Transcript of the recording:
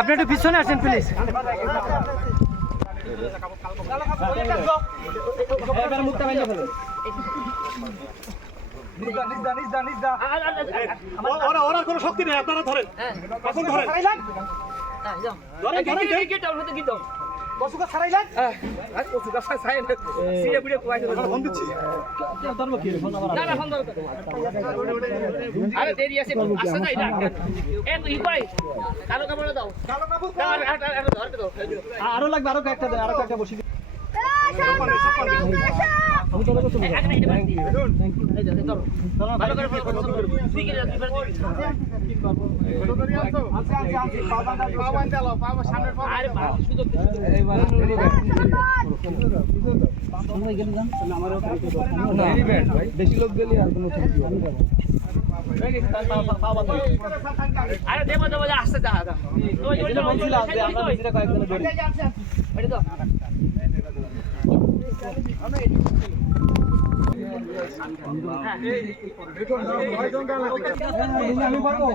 আপনি একটু পিছনে আসেন প্লিজ। ওরা কোনো শক্তি নেই, আপনারা ধরেন এখন ধরেন আরো লাগবে, আরো কয়েকটা দেন, আরো কয়েকটা বসি। বেশি লোক গেলে আর কোনো আসতে আমি পারবো।